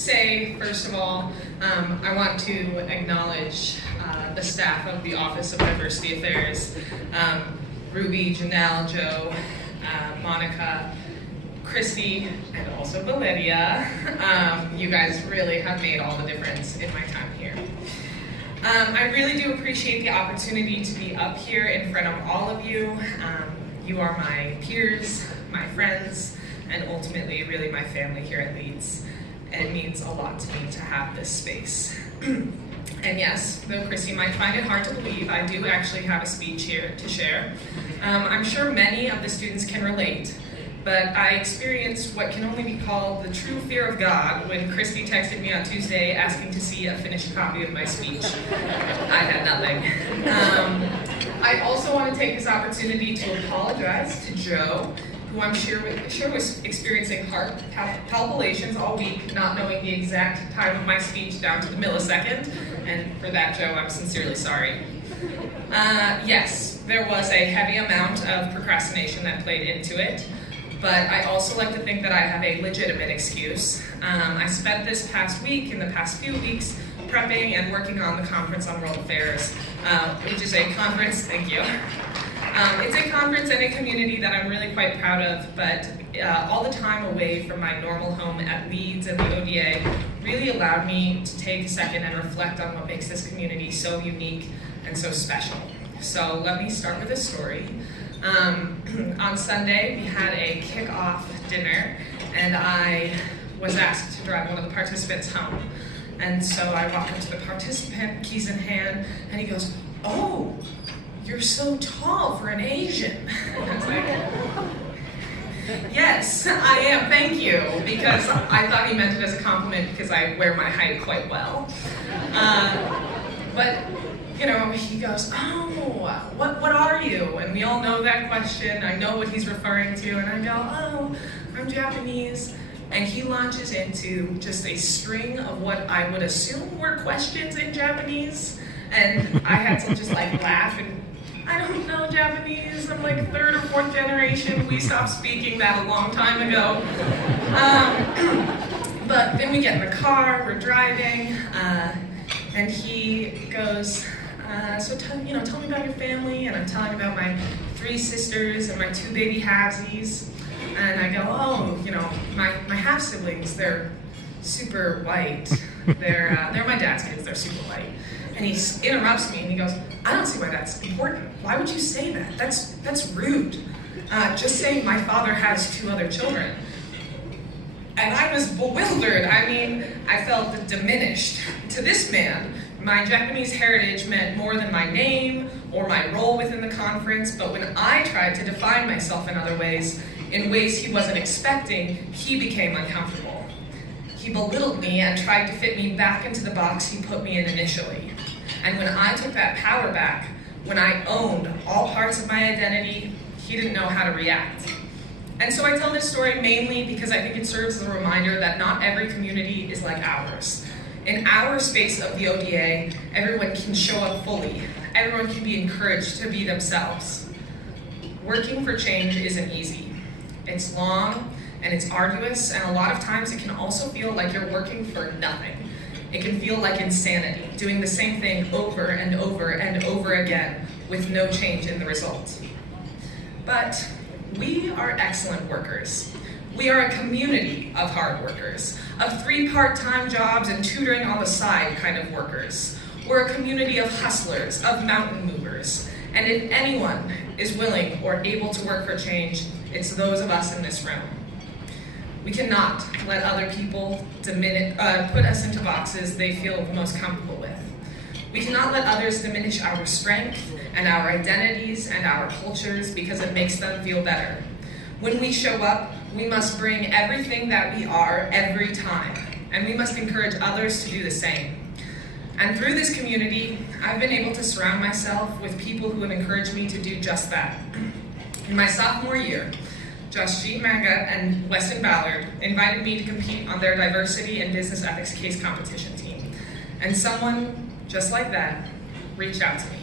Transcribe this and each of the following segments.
say, first of all, I want to acknowledge the staff of the Office of Diversity Affairs, Ruby, Janelle, Joe, Monica, Christy, and also Valeria. You guys really have made all the difference in my time here. I really do appreciate the opportunity to be up here in front of all of you. You are my peers, my friends, and ultimately really my family here at Leeds. It means a lot to me to have this space. And yes, though Christy might find it hard to believe, I do actually have a speech here to share. I'm sure many of the students can relate, but I experienced what can only be called the true fear of God when Christy texted me on Tuesday asking to see a finished copy of my speech. I had nothing. I also want to take this opportunity to apologize to Joe, who I'm sure was experiencing heart palpitations all week, not knowing the exact time of my speech down to the millisecond. And for that, Joe, I'm sincerely sorry. Yes, there was a heavy amount of procrastination that played into it, but I also like to think that I have a legitimate excuse. I spent this past week, in the past few weeks, prepping and working on the Conference on World Affairs, which is a conference, thank you. It's a conference and a community that I'm really quite proud of, but all the time away from my normal home at Leeds and the ODA really allowed me to take a second and reflect on what makes this community so unique and so special. So let me start with a story. On Sunday, we had a kickoff dinner, and I was asked to drive one of the participants home. And so I walk up to the participant, keys in hand, and he goes, "Oh, you're so tall for an Asian." And I was like, "Yes, I am, thank you," because I thought he meant it as a compliment because I wear my height quite well. But, you know, he goes, "Oh, what are you?" And we all know that question. I know what he's referring to. And I go, "Oh, I'm Japanese." And he launches into just a string of what I would assume were questions in Japanese. And I had to just like laugh and, "I don't know Japanese. I'm like third or fourth generation. We stopped speaking that a long time ago." But then we get in the car, we're driving, and he goes, "So tell me about your family." And I'm telling about my 3 sisters and my 2 baby halvesies. And I go, "Oh, my half siblings, they're super white. They're my dad's kids. They're super white." And he interrupts me and he goes, "I don't see why that's important. Why would you say that? That's rude. Just saying my father has 2 other children." And I was bewildered. I mean, I felt diminished. To this man, my Japanese heritage meant more than my name or my role within the conference, but when I tried to define myself in other ways, in ways he wasn't expecting, he became uncomfortable. He belittled me and tried to fit me back into the box he put me in initially. And when I took that power back, when I owned all parts of my identity, he didn't know how to react. And so I tell this story mainly because I think it serves as a reminder that not every community is like ours. In our space of the ODA, everyone can show up fully. Everyone can be encouraged to be themselves. Working for change isn't easy. It's long and it's arduous, and a lot of times it can also feel like you're working for nothing. It can feel like insanity, doing the same thing over and over and over again with no change in the result. But we are excellent workers. We are a community of hard workers, of 3 part-time jobs and tutoring on the side kind of workers. We're a community of hustlers, of mountain movers. And if anyone is willing or able to work for change, it's those of us in this room. We cannot let other people put us into boxes they feel the most comfortable with. We cannot let others diminish our strength and our identities and our cultures because it makes them feel better. When we show up, we must bring everything that we are every time, and we must encourage others to do the same. And through this community, I've been able to surround myself with people who have encouraged me to do just that. In my sophomore year, Joshjeet Manga and Weston Ballard invited me to compete on their diversity and business ethics case competition team. And someone, just like that, reached out to me.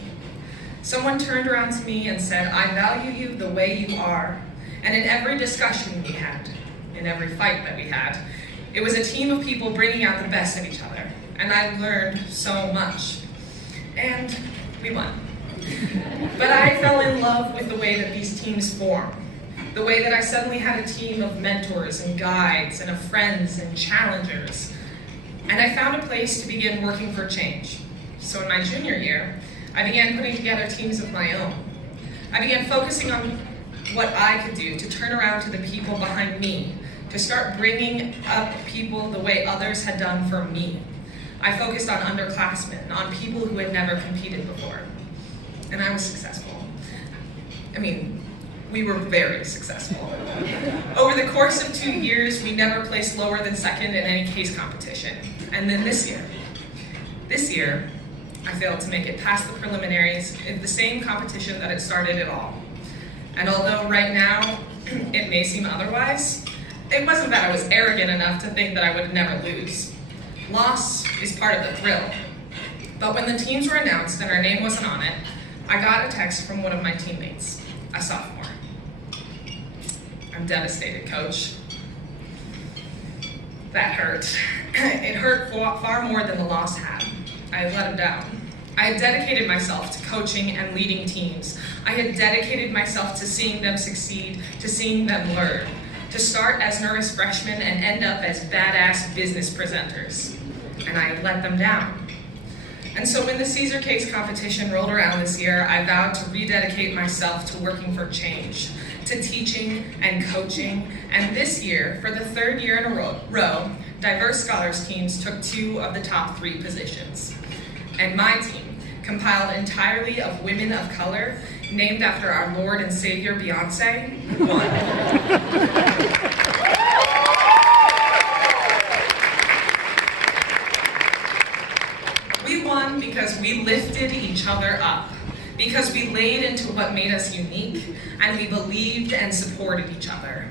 Someone turned around to me and said, "I value you the way you are." And in every discussion we had, in every fight that we had, It was a team of people bringing out the best in each other, and I learned so much. And we won. But I fell in love with the way that these teams form, the way that I suddenly had a team of mentors and guides and of friends and challengers. And I found a place to begin working for change. So in my junior year, I began putting together teams of my own. I began focusing on what I could do to turn around to the people behind me, to start bringing up people the way others had done for me. I focused on underclassmen, on people who had never competed before. And I was successful. I mean, we were very successful. Over the course of 2 years, we never placed lower than second in any case competition. And then this year, I failed to make it past the preliminaries in the same competition that had started it all. And although right now it may seem otherwise, it wasn't that I was arrogant enough to think that I would never lose. Loss is part of the thrill. But when the teams were announced and our name wasn't on it, I got a text from one of my teammates, a sophomore. I'm devastated, coach. That hurt. It hurt far more than the loss had. I had let him down. I had dedicated myself to coaching and leading teams. I had dedicated myself to seeing them succeed, to seeing them learn, to start as nervous freshmen and end up as badass business presenters. And I had let them down. And so when the Caesar Cakes competition rolled around this year, I vowed to rededicate myself to working for change, to teaching and coaching. And this year, for the third year in a row, diverse scholars teams took 2 of the top 3 positions. And my team, compiled entirely of women of color, named after our Lord and Savior Beyonce, won. We won because we lifted each other up, because we laid into what made us unique, and we believed and supported each other.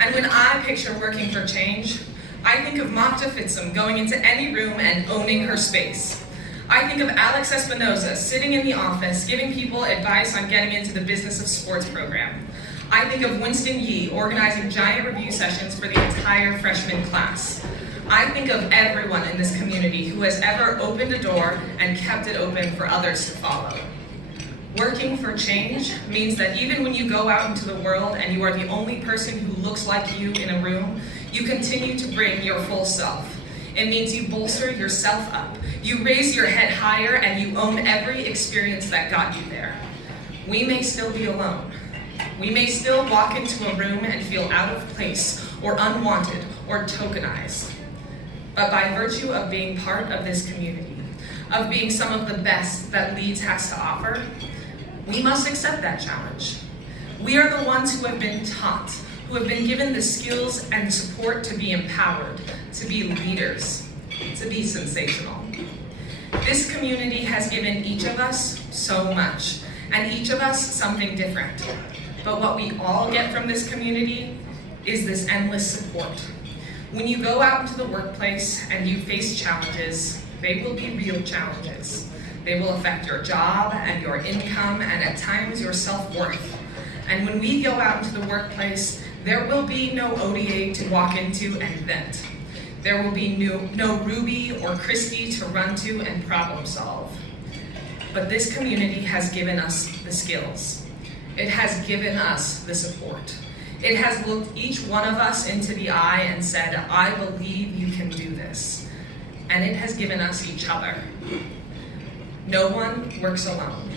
And when I picture working for change, I think of Magda Fitzum going into any room and owning her space. I think of Alex Espinoza sitting in the office giving people advice on getting into the business of sports program. I think of Winston Yee organizing giant review sessions for the entire freshman class. I think of everyone in this community who has ever opened a door and kept it open for others to follow. Working for change means that even when you go out into the world and you are the only person who looks like you in a room, you continue to bring your full self. It means you bolster yourself up, you raise your head higher, and you own every experience that got you there. We may still be alone. We may still walk into a room and feel out of place, or unwanted, or tokenized. But by virtue of being part of this community, of being some of the best that Leeds has to offer, we must accept that challenge. We are the ones who have been taught, who have been given the skills and support to be empowered, to be leaders, to be sensational. This community has given each of us so much, and each of us something different. But what we all get from this community is this endless support. When you go out into the workplace and you face challenges, they will be real challenges. They will affect your job and your income and at times your self-worth. And when we go out into the workplace, there will be no ODA to walk into and vent. There will be no Ruby or Christy to run to and problem solve. But this community has given us the skills. It has given us the support. It has looked each one of us into the eye and said, I believe you can do this. And it has given us each other. No one works alone.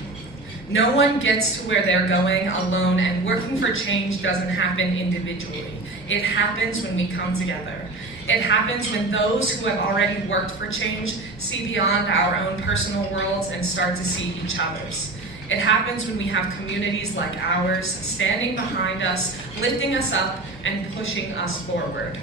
No one gets to where they're going alone, and working for change doesn't happen individually. It happens when we come together. It happens when those who have already worked for change see beyond our own personal worlds and start to see each other's. It happens when we have communities like ours standing behind us, lifting us up, and pushing us forward.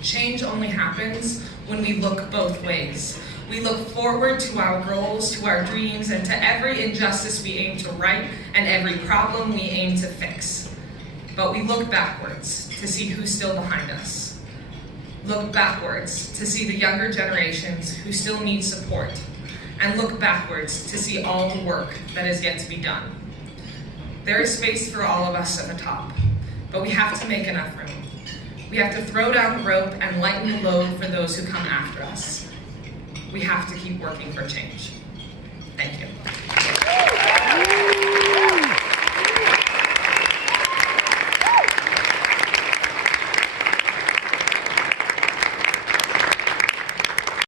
Change only happens when we look both ways. We look forward to our goals, to our dreams, and to every injustice we aim to right and every problem we aim to fix. But we look backwards to see who's still behind us. Look backwards to see the younger generations who still need support. And look backwards to see all the work that is yet to be done. There is space for all of us at the top, but we have to make enough room. We have to throw down the rope and lighten the load for those who come after us. We have to keep working for change.